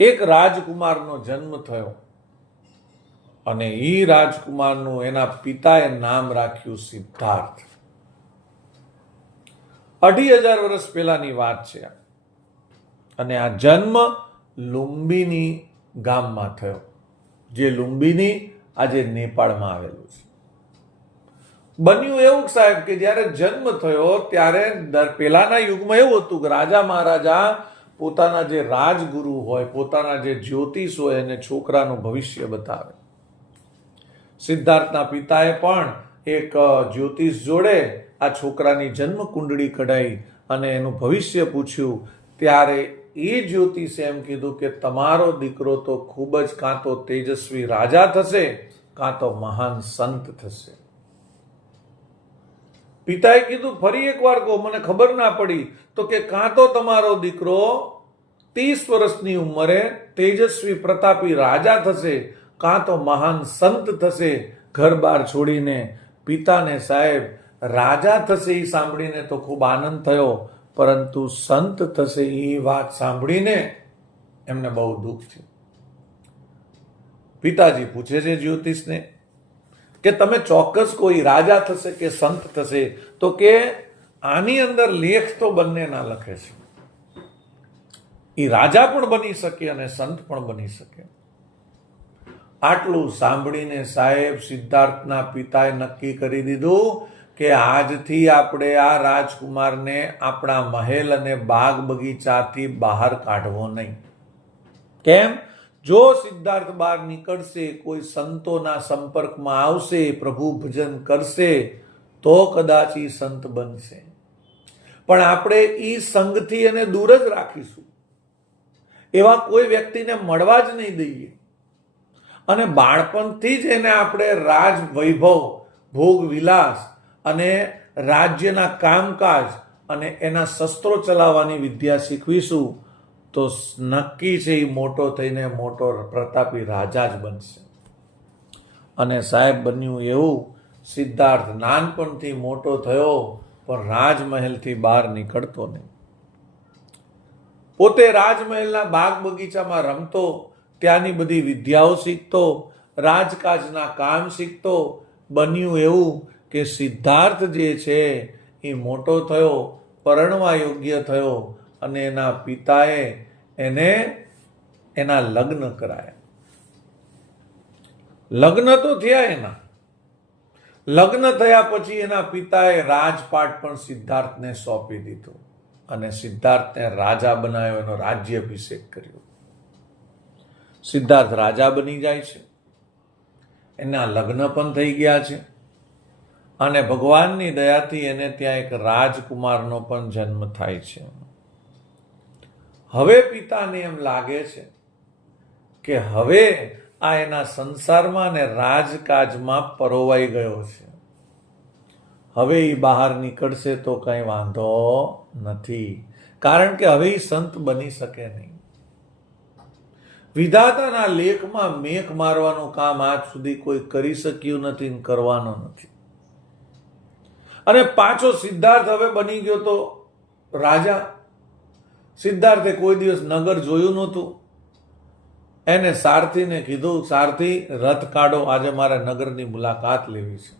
એક રાજકુમારનો જન્મ થયો અને એ રાજકુમારનું એના પિતાએ નામ રાખ્યું સિદ્ધાર્થ. 2500 વર્ષ પહેલાની વાત છે અને આ જન્મ લુંબિની ગામમાં થયો, જે લુંબિની આજે નેપાળમાં આવેલું છે. બન્યું એવું સાહેબ કે જ્યારે જન્મ થયો ત્યારે પહેલાના યુગમાં એવું હતું કે રાજા મહારાજા પોતાના જે રાજગુરુ હોય, પોતાના જે જ્યોતિષ હોય એને છોકરાનું ભવિષ્ય બતાવે. સિદ્ધાર્થના પિતાએ પણ એક જ્યોતિષ જોડે આ છોકરાની જન્મ કુંડળી કઢાઈ અને એનું ભવિષ્ય પૂછ્યું. ત્યારે એ જ્યોતિષે એમ કીધું કે તમારો દીકરો તો ખૂબ જ કાં તો તેજસ્વી રાજા થશે કાં તો મહાન સંત થશે. પિતાએ કીધું ફરી એકવાર કહો, મને ખબર ના પડી. તો કે કાં તો તમારો દીકરો 30 વર્ષની ઉંમરે તેજસ્વી પ્રતાપી રાજા થશે કાં તો મહાન સંત થશે. ઘર બાર છોડીને પિતાને સાહેબ રાજા થશે એ સાંભળીને તો ખૂબ આનંદ થયો, પરંતુ સંત થશે એ વાત સાંભળીને એમને બહુ દુઃખ થયું. પિતાજી પૂછે છે જ્યોતિષને કે તમે ચોક્કસ કોઈ રાજા થશે કે સંત થશે? તો કે આની અંદર લેખ તો બંનેના લખે છે, એ રાજા પણ બની શકે અને સંત પણ બની શકે. આટલું સાંભળીને સાહેબ સિદ્ધાર્થના પિતાએ નક્કી કરી દીધું કે આજથી આપણે આ રાજકુમારને આપણા મહેલ અને બાગ બગીચાથી બહાર કાઢવો નહીં. કેમ? જો સિદ્ધાર્થ બહાર નીકળશે, કોઈ સંતોના સંપર્કમાં આવશે, પ્રભુ ભજન કરશે તો કદાચ એ સંત બનશે, પણ આપણે એ સંગથી એને દૂર જ રાખીશું. એવા કોઈ વ્યક્તિને મળવા જ નહીં દઈએ અને બાળપણથી જ એને આપણે રાજ વૈભવ, ભોગ વિલાસ અને રાજ્યના કામકાજ અને એના શસ્ત્રો ચલાવવાની વિદ્યા શીખવીશું તો નક્કી છે એ મોટો થઈને મોટો પ્રતાપી રાજા જ બનશે. અને સાહેબ બન્યું એવું, સિદ્ધાર્થ નાનપણથી મોટો થયો પણ રાજમહેલથી બહાર નીકળતો નહીં. પોતે રાજમહેલના બાગ બગીચામાં રમતો, ત્યાંની બધી વિદ્યાઓ શીખતો, રાજકાજના કામ શીખતો. બન્યું એવું કે સિદ્ધાર્થ જે છે એ મોટો થયો, પરણવા યોગ્ય થયો અને એના પિતાએ એને એના લગ્ન કરાયા. લગ્ન તો થયા એના. લગ્ન થયા પછી એના પિતાએ રાજપાટ પણ સિદ્ધાર્થને સોંપી દીધો અને સિદ્ધાર્થને રાજા બનાવ્યો, એનો રાજ્યાભિષેક કર્યો. સિદ્ધાર્થ રાજા બની જાય છે, એના લગ્ન પણ થઈ ગયા છે અને ભગવાનની દયાથી એને ત્યાં એક રાજકુમારનો પણ જન્મ થાય છે. હવે પિતાને એમ લાગે છે કે હવે આ એના સંસારમાં અને રાજકાજમાં પરોવાઈ ગયો છે, હવે એ બહાર નીકળશે તો કંઈ વાંધો નથી, કારણ કે હવે એ સંત બની શકે નહીં. વિધાતાના લેખમાં મેખ મારવાનું કામ આજ સુધી કોઈ કરી શક્યું નથી, કરવાનો નથી. અને પાછો સિદ્ધાર્થ હવે બની ગયો તો રાજા. સિદ્ધાર્થે કોઈ દિવસ નગર જોયું નહોતું. એને સારથીને કીધું, સારથી રથ કાઢો, આજે મારે નગરની મુલાકાત લેવી છે.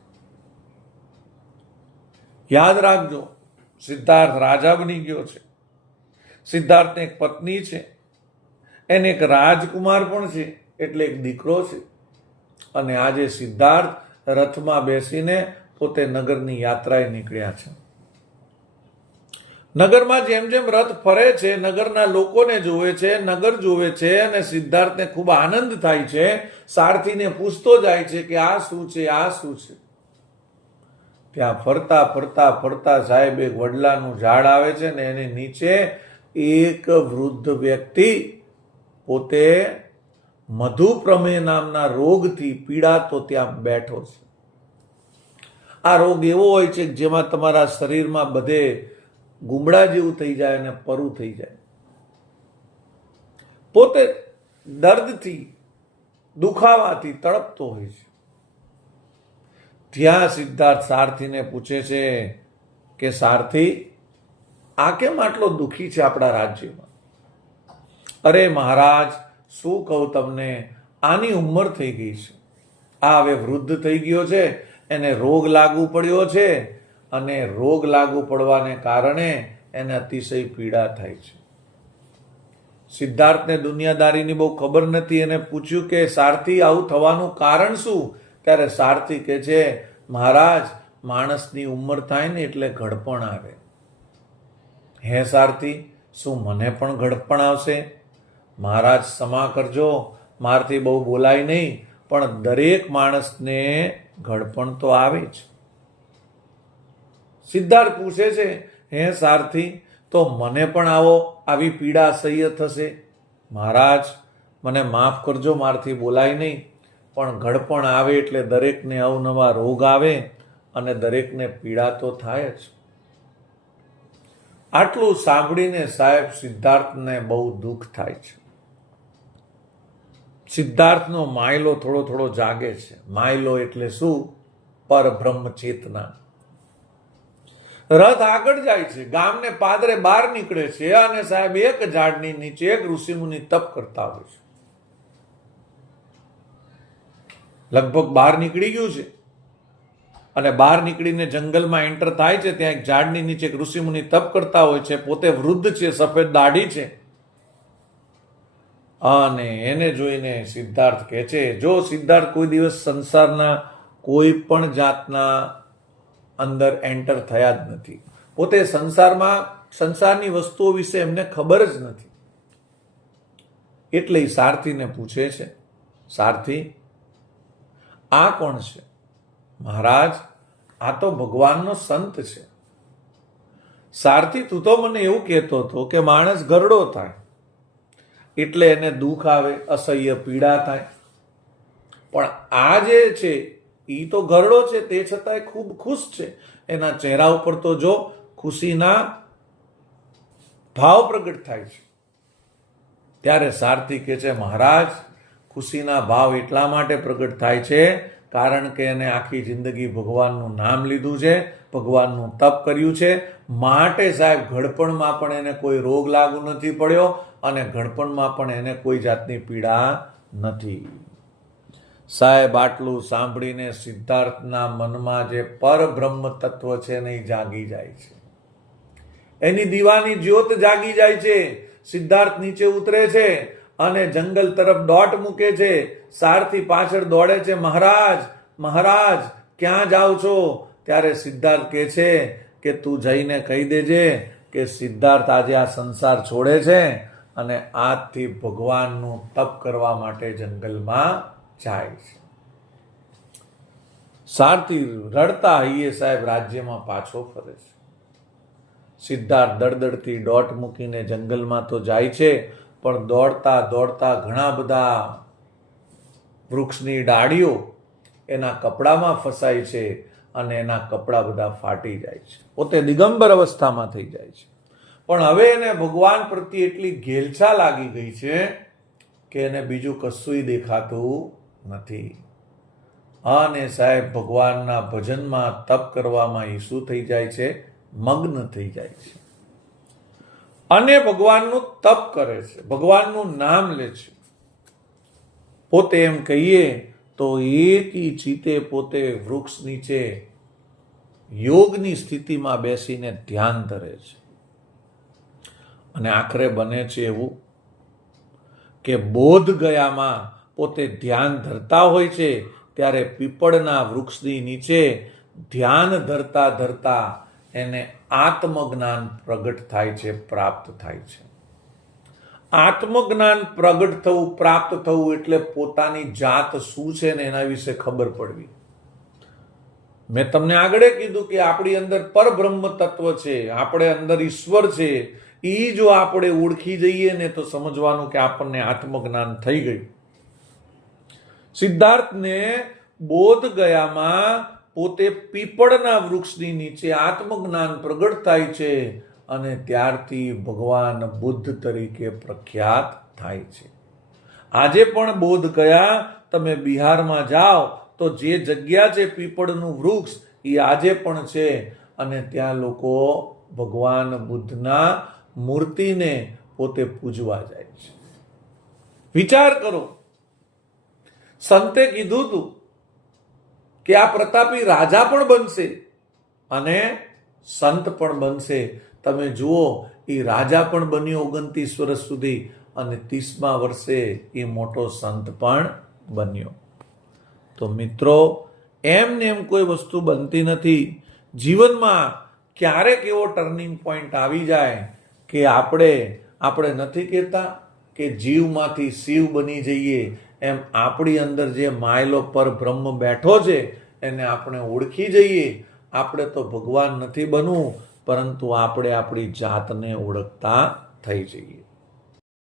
યાદ રાખજો, સિદ્ધાર્થ રાજા બની ગયો છે. સિદ્ધાર્થને એક પત્ની છે, એને એક રાજકુમાર પણ છે, એટલે એક દીકરો છે. અને આજે સિદ્ધાર્થ રથમાં બેસીને પોતે નગરની યાત્રાએ નીકળ્યા છે. નગરમાં જેમ જેમ રથ ફરે છે, નગરના લોકોને જોવે છે, નગર જોવે છે અને સિદ્ધાર્થને ખૂબ આનંદ થાય છે. સારથીને પૂછતો જાય છે કે આ શું છે, આ શું છે. ત્યાં ફરતા ફરતા ફરતા સાહેબ એક વડલાનું ઝાડ આવે છે ને એની નીચે એક વૃદ્ધ વ્યક્તિ પોતે મધુપ્રમેહ નામના રોગથી પીડાતો ત્યાં બેઠો છે. આ રોગ એવો હોય છે જેમાં તમારા શરીરમાં બધે ગુમડા જેવું થઈ જાય અને પરું થઈ જાય. પોતે દર્દથી, દુખાવાથી તડપતો હોય છે. ત્યાં સિદ્ધાર્થ સારથીને પૂછે છે કે સારથી, આ કેમ આટલો દુઃખી છે આપણા રાજ્યમાં? અરે મહારાજ, શું કહું તમને, આની ઉંમર થઈ ગઈ છે, આ હવે વૃદ્ધ થઈ ગયો છે, એને રોગ લાગુ પડ્યો છે, અને રોગ લાગુ પડવાને કારણે એને અતિશય પીડા થાય છે. સિદ્ધાર્થને દુનિયાદારીની બહુ ખબર નથી. એને પૂછ્યું કે સારથી આવું થવાનું કારણ શું? ત્યારે સારથી કહે છે, મહારાજ, માણસની ઉંમર થાય ને એટલે ઘડપણ આવે. હે સારથી, શું મને પણ ઘડપણ આવશે? મહારાજ ક્ષમા કરજો, મારથી બહુ બોલાય નહીં, પણ દરેક માણસને ઘડપણ તો આવે જ. સિદ્ધાર્થ પૂછે છે, હે સારથી, તો મને પણ આવી પીડા અસહ્ય થશે? મહારાજ મને માફ કરજો, મારથી બોલાય નહીં, પણ ઘડપણ આવે એટલે દરેકને અવનવા રોગ આવે અને દરેકને પીડા તો થાય જ. આટલું સાંભળીને સાહેબ સિદ્ધાર્થને બહુ દુઃખ થાય છે. સિદ્ધાર્થનો માયલો થોડો થોડો જાગે છે. માયલો એટલે શું? પરબ્રહ્મ ચેતના. રથ આગળ જાય છે, ગામને પાદરે બહાર નીકળે છે, અને સાહેબ એક ઝાડની નીચે એક ઋષિમુનિ તપ કરતા હોય છે. લગભગ બહાર નીકળી ગયું છે, અને બહાર નીકળીને જંગલમાં એન્ટર થાય છે. ત્યાં એક ઝાડની નીચે એક ઋષિમુનિ તપ કરતા હોય છે. પોતે વૃદ્ધ છે, સફેદ દાઢી છે, અને એને જોઈને સિદ્ધાર્થ કહે છે, જો સિદ્ધાર્થ કોઈ દિવસ સંસારના કોઈ પણ જાતના અંદર એન્ટર થયા જ નથી, પોતે સંસારની વસ્તુઓ વિશે એમને ખબર જ નથી, એટલે સારથીને પૂછે છે, સારથી, આ કોણ છે? મહારાજ, આ તો ભગવાનનો સંત છે. સારથી, તું તો મને એવું કહેતો હતો કે માણસ ગરડો થાય એટલે એને દુઃખ આવે, અસહ્ય પીડા થાય, પણ આ જે છે એ તો ગરડો છે, તે છતાંય ખૂબ ખુશ છે. એના ચહેરા ઉપર તો જો ખુશીના ભાવ પ્રગટ થાય છે. ત્યારે સારથી કહે છે, મહારાજ, ખુશીના ભાવ એટલા માટે પ્રગટ થાય છે કારણ કે એને આખી જિંદગી ભગવાનનું નામ લીધું છે, ભગવાનનું તપ કર્યું છે, માટે સાહેબ ઘડપણમાં પણ એને કોઈ રોગ લાગુ નથી પડ્યો, અને ઘડપણમાં પણ એને કોઈ જાતની પીડા નથી. સાહેબ આટલું સાંભળીને સિદ્ધાર્થના મનમાં જે પરબ્રહ્મ તત્વ છે ને એ જાગી જાય છે. એની દીવાની જ્યોત જાગી જાય છે. સિદ્ધાર્થ નીચે ઉતરે છે અને જંગલ તરફ દોટ મૂકે છે. સારથી પાછળ દોડે છે, મહારાજ, મહારાજ, ક્યાં જાઓ છો? ત્યારે સિદ્ધાર્થ કહે છે કે તું જઈને કહી દેજે કે સિદ્ધાર્થ આજે આ સંસાર છોડે છે અને આજથી ભગવાનનું તપ કરવા માટે જંગલમાં જાય છે. સારથી રડતા હૈયે સાહેબ રાજ્યમાં પાછો ફરે છે. સિદ્ધાર્થ દળદળતી દોટ મૂકીને જંગલમાં તો જાય છે, પણ દોડતા દોડતા ઘણા બધા વૃક્ષની ડાળીઓ એના કપડામાં ફસાય છે અને એના કપડા બધા ફાટી જાય છે. પોતે દિગંબર અવસ્થામાં થઈ જાય છે, પણ હવે એને ભગવાન પ્રત્યે એટલી ઘેલછા લાગી ગઈ છે કે એને બીજું કશું દેખાતું નથી. અને સાહેબ ભગવાનના ભજનમાં તપ કરવામાં એ શું થઈ જાય છે? મગ્ન થઈ જાય છે અને ભગવાનનું તપ કરે છે, ભગવાનનું નામ લે છે. પોતે એમ કહીએ તો એકી ચીતે પોતે વૃક્ષ નીચે યોગની સ્થિતિમાં બેસીને ધ્યાન ધરે છે. અને આખરે બને છે એવું કે બોધ ગયામાં પોતે ધ્યાન ધરતા હોય છે, ત્યારે પીપળના વૃક્ષની નીચે ધ્યાન ધરતા ધરતા એને આત્મજ્ઞાન પ્રગટ થાય છે, પ્રાપ્ત થાય છે. આત્મજ્ઞાન પ્રગટ થવું, પ્રાપ્ત થવું એટલે પોતાની જાત શું છે ને એના વિશે ખબર પડવી. મેં તમને આગળ કીધું કે આપણી અંદર પરબ્રહ્મ તત્વ છે, આપણે અંદર ઈશ્વર છે. એ જો આપણે ઓળખી જઈએ ને તો સમજવાનું કે આપણને આત્મજ્ઞાન થઈ ગયું. સિદ્ધાર્થને બોધ ગયામાં પોતે પીપળના વૃક્ષની નીચે આત્મજ્ઞાન પ્રગટ થાય છે અને ત્યારથી ભગવાન બુદ્ધ તરીકે પ્રખ્યાત થાય છે. આજે પણ બોધ ગયા તમે બિહારમાં જાઓ તો જે જગ્યા છે પીપળનું વૃક્ષ એ આજે પણ છે, અને ત્યાં લોકો ભગવાન બુદ્ધના મૂર્તિને પોતે પૂજવા જાય છે. વિચાર કરો, સંતે કીધું હતું કે આ પ્રતાપી રાજા પણ બનશે અને સંત પણ બનશે. તમે જુઓ, એ રાજા પણ બન્યો 29 વર્ષ સુધી અને 30મા વર્ષે એ મોટો સંત પણ બન્યો. તો મિત્રો, એમને એમ કોઈ વસ્તુ બનતી નથી. જીવનમાં ક્યારેક એવો ટર્નિંગ પોઈન્ટ આવી જાય કે આપણે નથી કહેતા કે જીવમાંથી શિવ બની જઈએ, એમ આપણી અંદર જે માયલો પર બ્રહ્મ બેઠો છે એને આપણે ઓળખી જઈએ. આપણે તો ભગવાન નથી બનવું, પરંતુ આપણે આપણી જાતને ઓળખતા થઈ જઈએ.